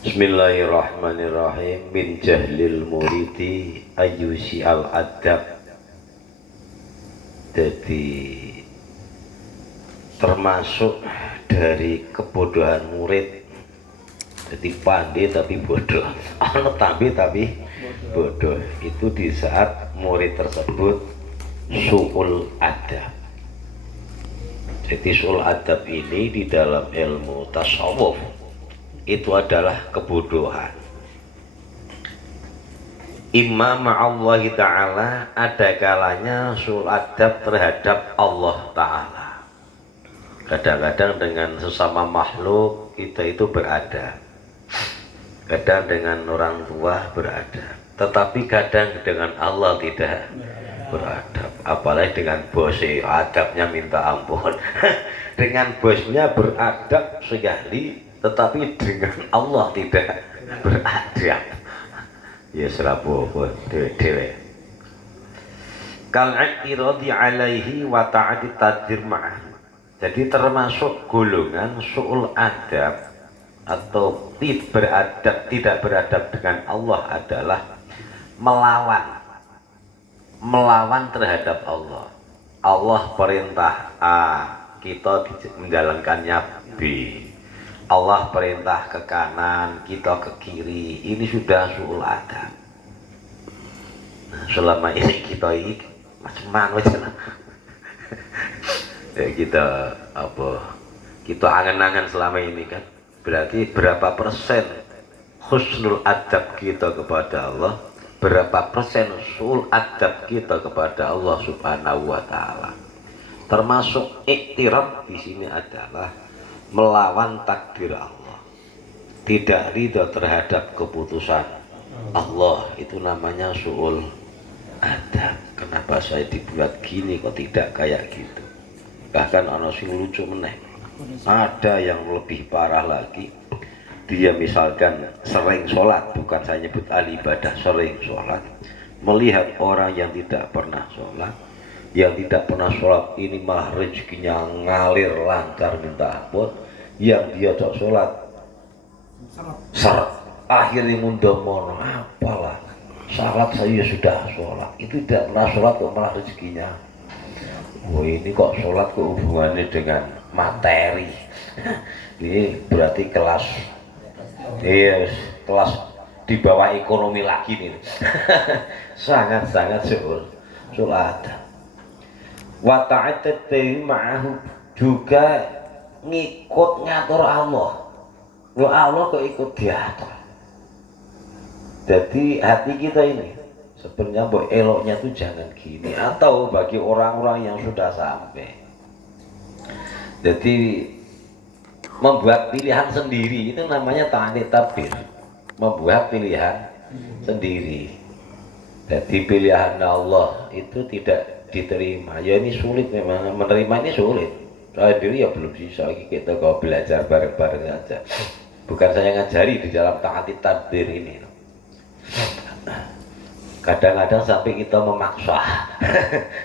Bismillahirrahmanirrahim. Min jahlil muridi ayyusi al adab. Jadi termasuk dari kebodohan murid. Jadi pandai tapi bodoh. Ana tambe tapi bodoh. Itu di saat murid tersebut su'ul adab. Jadi su'ul adab ini di dalam ilmu tasawuf itu adalah kebodohan. Imma ma'allahi ta'ala, ada kalanya su'ul adab terhadap Allah Ta'ala. Kadang-kadang dengan sesama makhluk kita itu beradab, kadang dengan orang tua beradab, tetapi kadang dengan Allah tidak beradab. Apalagi dengan bosnya, adabnya minta ampun. Dengan bosnya beradab sekali, tetapi dengan Allah tidak beradab. Ya serapopo dewe. Kal-i'tiradi alaihi wa ta'ati tadir ma'ah. Jadi termasuk golongan su'ul adab atau tidak beradab dengan Allah adalah melawan terhadap Allah. Allah perintah A, kita menjalankannya B. Allah perintah ke kanan, kita ke kiri. Ini sudah su'ul adab. Nah, selama ini kita ini macam mana ya kita angan-angan selama ini kan, berarti berapa persen husnul adab kita kepada Allah, berapa persen su'ul adab kita kepada Allah Subhanahu wa Ta'ala. Termasuk iktiraf di sini adalah melawan takdir Allah, tidak ridho terhadap keputusan Allah. Itu namanya su'ul adab. Kenapa saya dibuat gini kok tidak kayak gitu? Bahkan ana sing lucu meneh, ada yang lebih parah lagi. Dia misalkan sering sholat, bukan saya nyebut ahli ibadah, sering sholat, melihat orang yang tidak pernah sholat, yang tidak pernah sholat ini malah rezekinya ngalir lancar minta ampun, yang dia tak sholat syarat akhirnya mundomono apalah syarat saya sudah sholat, itu tidak pernah sholat kok malah rezekinya. Oh ini kok sholat kok hubungannya dengan materi. Ini berarti kelas kelas di bawah ekonomi lagi nih. Sangat-sangat sholat. Wa ta'attati ma'ahu, juga ngikut ngatur Allah. Lo Allah kok ikut diatur. Jadi hati kita ini sebenarnya eloknya tuh jangan gini. Atau bagi orang-orang yang sudah sampai, jadi membuat pilihan sendiri, itu namanya ta'anit tabir, membuat pilihan sendiri. Jadi pilihan Allah itu tidak diterima. Ya ini sulit memang, menerima ini sulit. Saya sendiri ya belum bisa, kita kau belajar bareng-bareng aja. Bukan saya ngajari di dalam ta'anit tabir ini. Kadang-kadang sampai kita memaksa.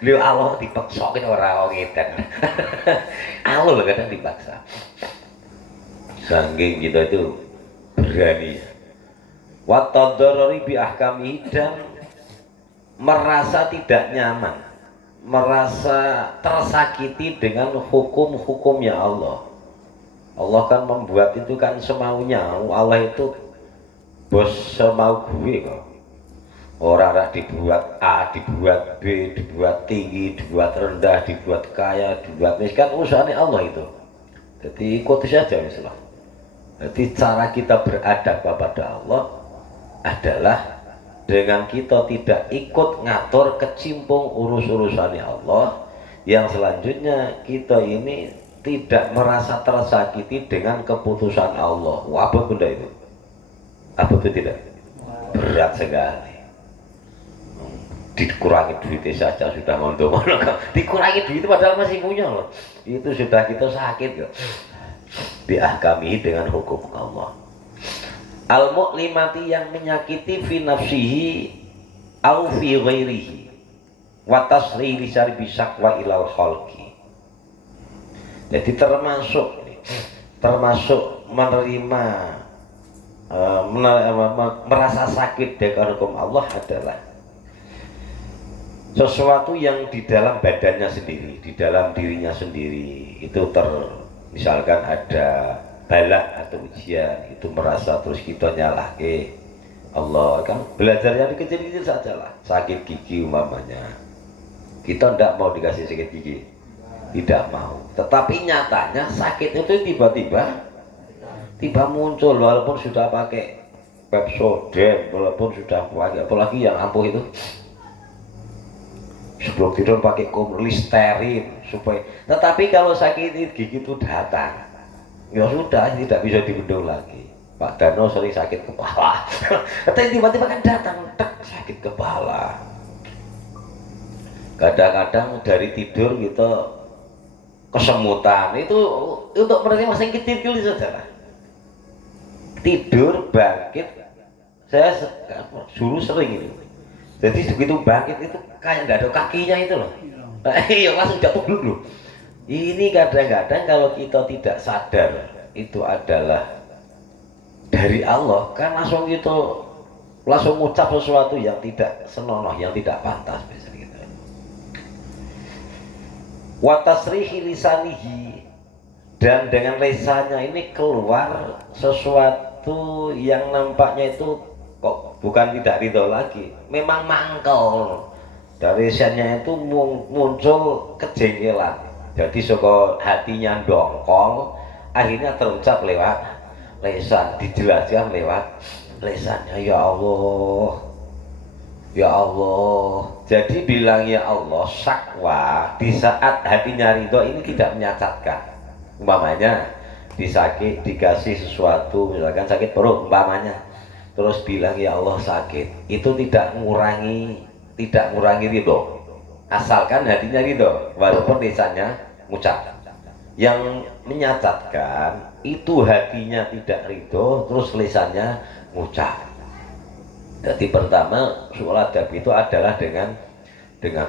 Lu Allah dipaksain orang ngedan. Allah loh kadang dipaksa. Saking kita itu berani. Wa tadarruri bi ahkami, dan merasa tidak nyaman, merasa tersakiti dengan hukum-hukumnya Allah. Allah kan membuat itu kan semaunya. Allah itu bos semau gue kok. Orang dibuat A, dibuat B, dibuat tinggi, dibuat rendah, dibuat kaya, dibuat miskin, urusannya Allah itu. Jadi ikuti saja Islam. Jadi cara kita beradab kepada Allah adalah dengan kita tidak ikut ngatur kecimpung urus-urusannya Allah. Yang selanjutnya kita ini tidak merasa tersakiti dengan keputusan Allah. Wah, apa benda itu? Apa itu tidak? Berat sekali. Dikurangi duitnya saja sudah ngondo-ngondo. Dikurangi duit padahal masih punya loh. Itu sudah kita sakit kok. Biahkami dengan hukum Allah. Al-mu'limati, yang menyakiti fi nafsihi au fi ghairihi wa tasrihi syarbi syakwa ilal khalqi. Jadi termasuk menerima merasa sakit dengan hukum Allah adalah sesuatu yang di dalam badannya sendiri, di dalam dirinya sendiri itu misalkan ada bala atau ujian, itu merasa terus kita nyalah Allah. Kan belajarnya kecil-kecil saja lah, sakit gigi umpamanya, kita tidak mau dikasih sakit gigi, tidak mau, tetapi nyatanya sakit itu tiba-tiba muncul walaupun sudah pakai Pepsodent, walaupun sudah pakai apalagi yang ampuh itu sebelum tidur pakai Listerin supaya, tetapi kalau sakit gigi itu datang ya sudah tidak bisa dibendung lagi. Pak Dano sering sakit kepala tapi tiba-tiba kan datang sakit kepala. Kadang-kadang dari tidur kita kesemutan, itu untuk mereka masing kecil-kecil saja. Tidur bangkit, saya dulu sering itu. Jadi begitu bangkit itu kayak nggak ada kakinya itu loh. Iya langsung jatuh dulu. Ini kadang-kadang kalau kita tidak sadar itu adalah dari Allah, kan langsung gitu, langsung ngucap sesuatu yang tidak senonoh, yang tidak pantas biasanya gitu. Wa tasrihi lisanihi, dan dengan lisannya ini keluar sesuatu yang nampaknya itu kok bukan tidak ridho lagi, memang mangkel. Dari lisannya itu muncul kejengkelan, jadi soko hatinya dongkol, akhirnya terucap lewat lisan, dijelaskan lewat lisannya. Ya Allah, ya Allah. Jadi bilang ya Allah sakwa di saat hatinya ridho ini tidak menyacatkan. Umpamanya dikasih sesuatu, misalkan sakit perut umpamanya, terus bilang ya Allah sakit, itu tidak ngurangi ridho, asalkan hatinya ridho walaupun lisannya ngucap. Yang menyatakan itu hatinya tidak ridho terus lisannya ngucap. Jadi pertama soal adab itu adalah dengan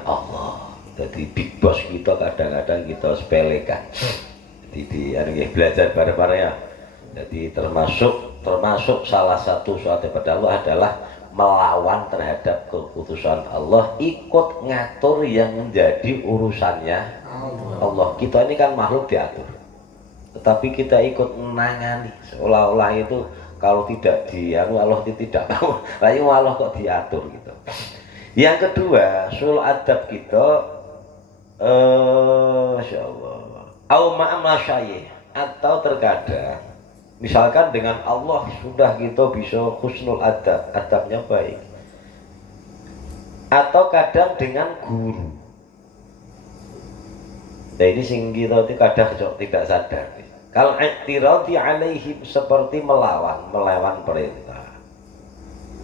Allah. Jadi big boss kita kadang-kadang kita sepelekan. Jadi belajar bareng-bareng ya. Jadi termasuk salah satu soal kepada Allah adalah melawan terhadap keputusan Allah, ikut ngatur yang menjadi urusannya Allah. Kita ini kan makhluk diatur, tetapi kita ikut menangani seolah-olah itu kalau tidak Allah tidak mau, lalu Allah kok diatur gitu. Yang kedua, sul adab kita masyaallah au ma'amasyayih, atau terkadang misalkan dengan Allah sudah kita bisa husnul adab, adabnya baik, atau kadang dengan guru. Nah ini sing kita kadang tidak sadar. Kalau i'tiradi alaihim, seperti melawan perintah.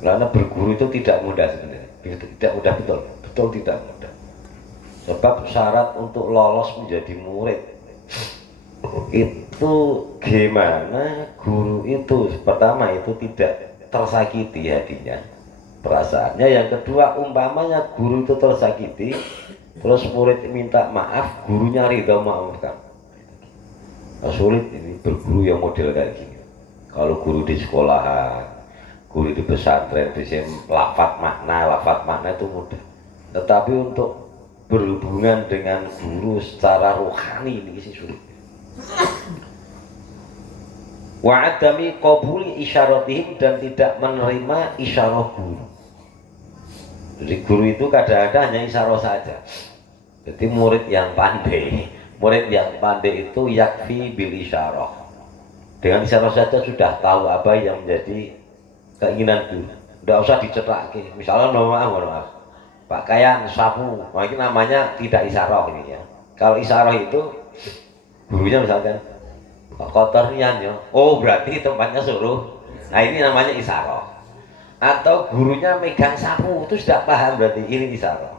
Karena berguru itu tidak mudah sebenarnya, tidak mudah, betul tidak mudah. Sebab syarat untuk lolos menjadi murid itu gimana guru itu pertama itu tidak tersakiti hatinya, perasaannya. Yang kedua, umpamanya guru itu tersakiti terus murid minta maaf, gurunya ridho maafkan. Nah, sulit ini berguru yang model kayak gini. Kalau guru di sekolahan, guru di pesantren bisa lafat makna itu mudah, tetapi untuk berhubungan dengan guru secara rohani ini sih sulit. Wa adami qabuli isyaratihim, dan tidak menerima isyarah guru. Jadi guru itu kadang-kadang hanya isyarah saja. Jadi murid yang pandai itu yakfi bil isyarah. Dengan isyarah saja sudah tahu apa yang menjadi keinginan guru. Tidak usah dicetak. Misalnya maaf, pakaian sapu, ini namanya tidak isyarah ini ya. Kalau isyarah itu gurunya misalkan kotor niannya, oh berarti tempatnya suruh. Nah ini namanya isyarah. Atau gurunya megang sapu, itu sudah paham berarti ini isyarah.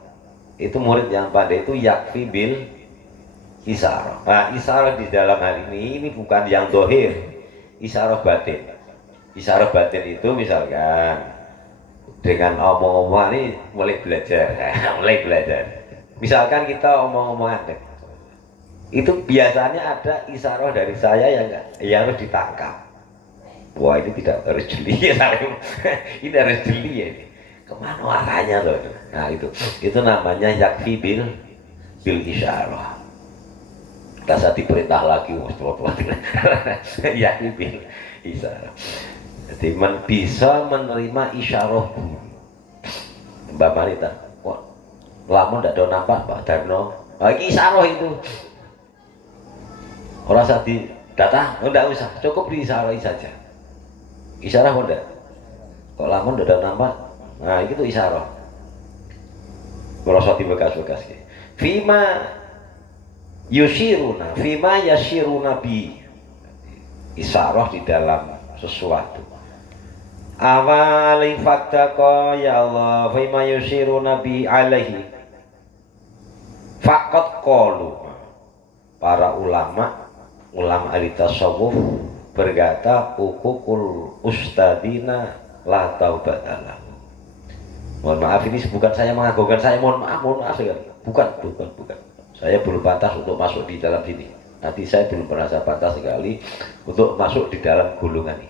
Itu murid yang pandai itu yakfi bil isyarah. Nah isyarah di dalam hal ini bukan yang dohir, isyarah batin. Isyarah batin itu misalkan dengan omong-omongan ini mulai belajar. Misalkan kita omong-omongan, itu biasanya ada isyarah dari saya yang harus ditangkap. Wah ini tidak harus jeli ya, ini harus jeli ya ini. Kemana arahnya loh? Nah itu namanya yakfi bil isyarah. Tak saat diperintah lagi, yakfi bil isyarah. Jadi bisa menerima isyarah guru. Mbak Marita, kok lamun tidak ada nampak Mbak Darno? Lagi isyarah itu. Orang saat di data, tidak usah, cukup diisyarahi saja. Isyarah enggak? Kok lamun tidak ada nampak? Nah itu isyarah. Merasa di bekas-bekas. Fima yushiruna, fima yashiruna bi. Isyarah di dalam sesuatu. Awali faktako ya Allah, fima yushiruna bi alaihi. Fakot kolu. Para ulama ahli tasawuf berkata ukukul ustadina la taubatalah. Mohon maaf ini bukan saya mengagungkan, saya mohon maaf sekali. Bukan. Saya belum pantas untuk masuk di dalam sini. Nanti saya belum merasa pantas sekali untuk masuk di dalam golongan ini.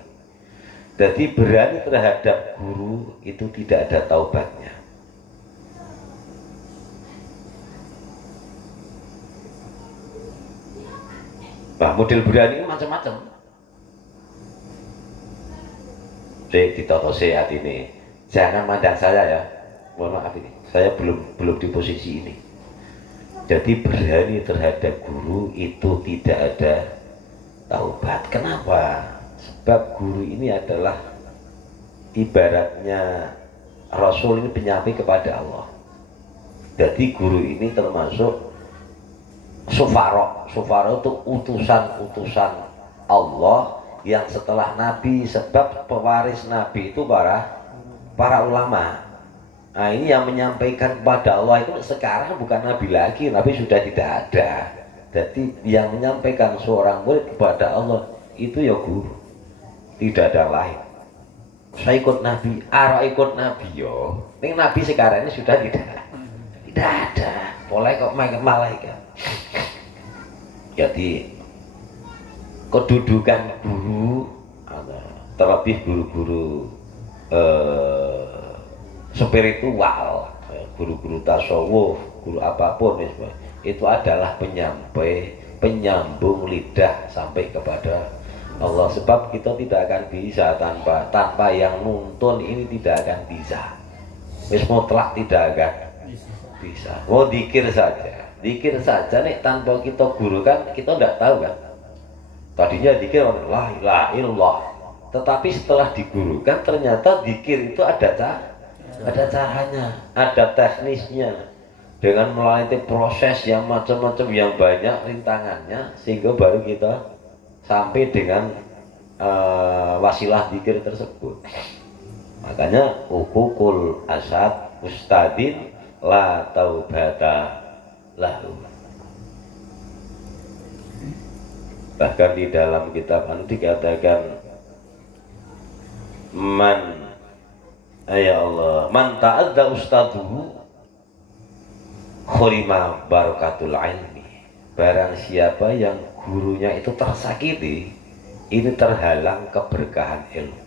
Jadi berani terhadap guru itu tidak ada taubatnya. Nah, model berani macam-macam. Ditoto sehat ini. Jangan mandang saya ya. Mohon maaf ini. Saya belum di posisi ini. Jadi berani terhadap guru itu tidak ada taubat. Kenapa? Sebab guru ini adalah ibaratnya Rasul ini penyampai kepada Allah. Jadi guru ini termasuk Sufaro itu utusan Allah yang setelah Nabi, sebab pewaris Nabi itu para ulama. Nah ini yang menyampaikan kepada Allah itu sekarang bukan Nabi lagi, Nabi sudah tidak ada. Jadi yang menyampaikan seorang murid kepada Allah itu ya guru, tidak ada lain. Saya ikut Nabi, ikut Nabi yo. Ini Nabi sekarang ini sudah tidak ada. Boleh kok malaikat. Jadi kedudukan guru, terlebih guru-guru spiritual, guru-guru tasawuf, guru apapun itu adalah penyambung lidah sampai kepada Allah. Sebab kita tidak akan bisa tanpa yang nuntun ini tidak akan bisa. Wis mutlak tidak akan bisa. Mau dikir saja nih tanpa kita guru kan kita tidak tahu kan. Tadinya dikir la ilaha illallah, tetapi setelah digurukan ternyata dikir itu ada caranya, ada teknisnya, dengan melalui proses yang macam-macam yang banyak rintangannya, sehingga baru kita sampai dengan wasilah dikir tersebut. Makanya hukukul asad ustadin la taubata lahu. Bahkan di dalam kitab dikatakan man ta'adda ustaduhu khurima barakatul ilmi. Barang siapa yang gurunya itu tersakiti, ini terhalang keberkahan ilmu.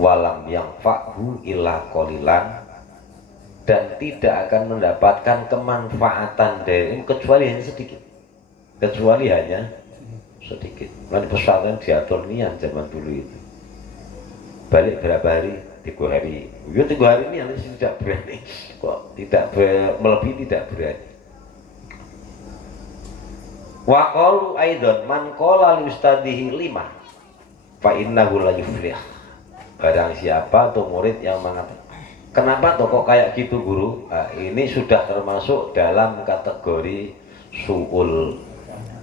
Walam yang fa'hu illa qalilan, dan tidak akan mendapatkan kemanfaatan dari ilmu kecuali hanya sedikit. Nanti pesantren diatur nian zaman dulu itu. Balik berapa hari? 3 hari. Ya 3 hari ini harus tidak berani. Kok tidak melebihi tidak berani. Wa qalu aidan man qala li ustadihi 5 fa innahu la yuflih. Barang siapa tuh murid yang mengatakan, kenapa toh kok kayak gitu guru? Nah, ini sudah termasuk dalam kategori su'ul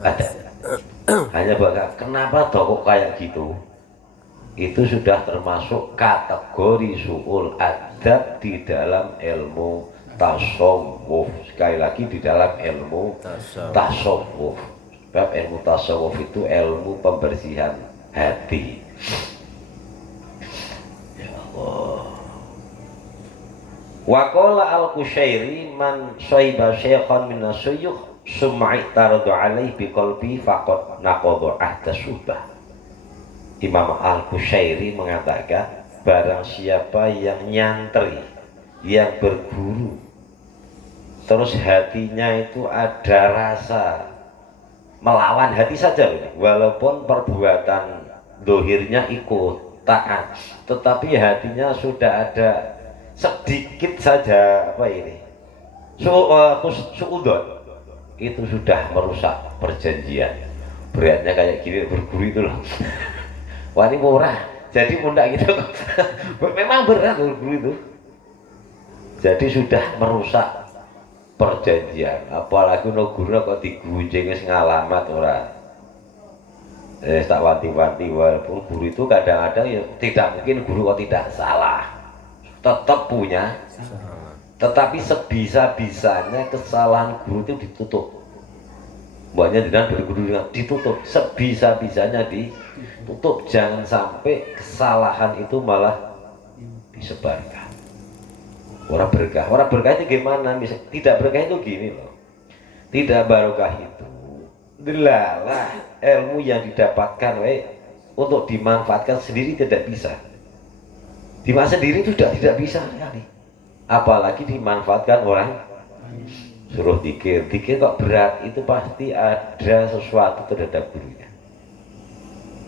adab. Hanya bahkan kenapa toh kok kayak gitu? Itu sudah termasuk kategori su'ul adab di dalam ilmu tasawuf. Sekali lagi di dalam ilmu tasawuf. Sebab ilmu tasawuf itu ilmu pembersihan hati. Ya Allah. Wa qala al-Qushairi man shaiba syaikhan min as-suyukh summa i'taradu alaihi biqalbi faqad naqadha ahda subah. Imam Al-Qushairi mengatakan barang siapa yang nyantri, yang berguru, terus hatinya itu ada rasa melawan hati saja, walaupun perbuatan dohirnya ikut taat, tetapi hatinya sudah ada sedikit saja apa ini suudon, itu sudah merusak perjanjian. Beratnya kayak gini berguru itu loh. Wah ini murah, jadi mudah gitu. Memang berat berguru itu. Jadi sudah merusak perjanjian. Apalagi no guru kok digunjing ngalamat orang. Tak wanti-wanti, walaupun guru itu kadang-kadang ya tidak mungkin guru kok tidak salah, tetap punya. Tetapi sebisa-bisanya kesalahan guru itu ditutup. Banyak dengan berguru dengan ditutup, sebisa-bisanya ditutup, jangan sampai kesalahan itu malah disebarkan. Orang berkah itu gimana? Tidak berkah itu gini loh, tidak barokah itu delalah ilmu yang didapatkan untuk dimanfaatkan sendiri tidak bisa, dimanfaatkan sendiri itu sudah tidak bisa sekali, apalagi dimanfaatkan orang. Suruh dikir kok berat, itu pasti ada sesuatu terhadap gurunya.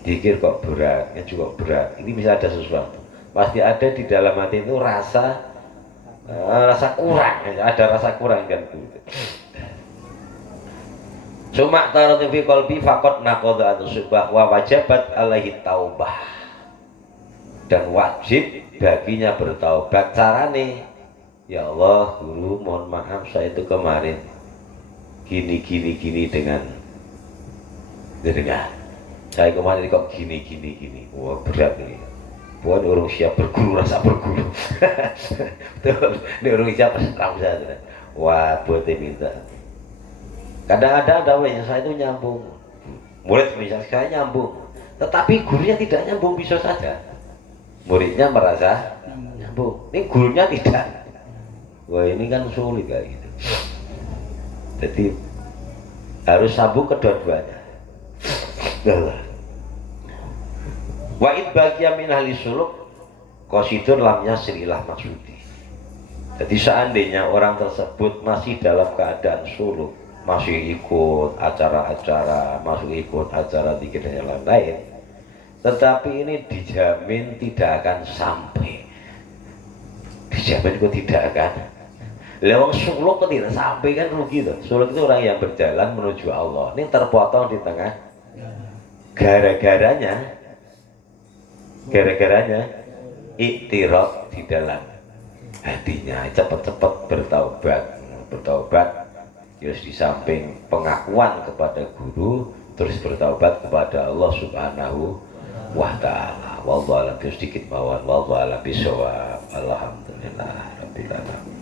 Dikir kok berat, ya juga berat, ini bisa ada sesuatu, pasti ada di dalam hati itu rasa kurang, ada rasa kurang kan gitu. Cuma taruh fi qalbi faqad naqadha an-subah wa wajabat alaihi taubah, dan wajib baginya bertaubat. Carane, ya Allah guru mohon maaf saya itu kemarin gini dengan saya kemarin kok gini. Wah berat nih, buat orang siap berguru, rasa berguru. Tuh, ini orang siap rasa. Wah buat minta. Kadang-kadang ada yang saya itu nyambung, murid misalnya saya nyambung, tetapi gurunya tidak nyambung, bisa saja muridnya merasa nyambung, ini gurunya tidak. Wah ini kan sulit kayak gitu. Jadi harus sambung kedua-duanya. Wa'id bagian min ahli suluk qasidun lam yasrilah maksudi. Jadi seandainya orang tersebut masih dalam keadaan suluk, masih ikut acara-acara, masih ikut acara dikir dan yang lain-lain, tetapi ini dijamin tidak akan sampai, dijamin kok tidak akan. Lewang suluk kok tidak sampai, kan rugi tuh. Suluk itu orang yang berjalan menuju Allah, ini terpotong di tengah. Gara-garanya iktiraf di dalam hatinya, cepat-cepat bertaubat. Terus di samping pengakuan kepada guru, terus bertaubat kepada Allah Subhanahu wa ta'ala. Wallahu a'lam, sedikit mawon. Wallahu a'lam bishawab. Alhamdulillah rabbil alamin.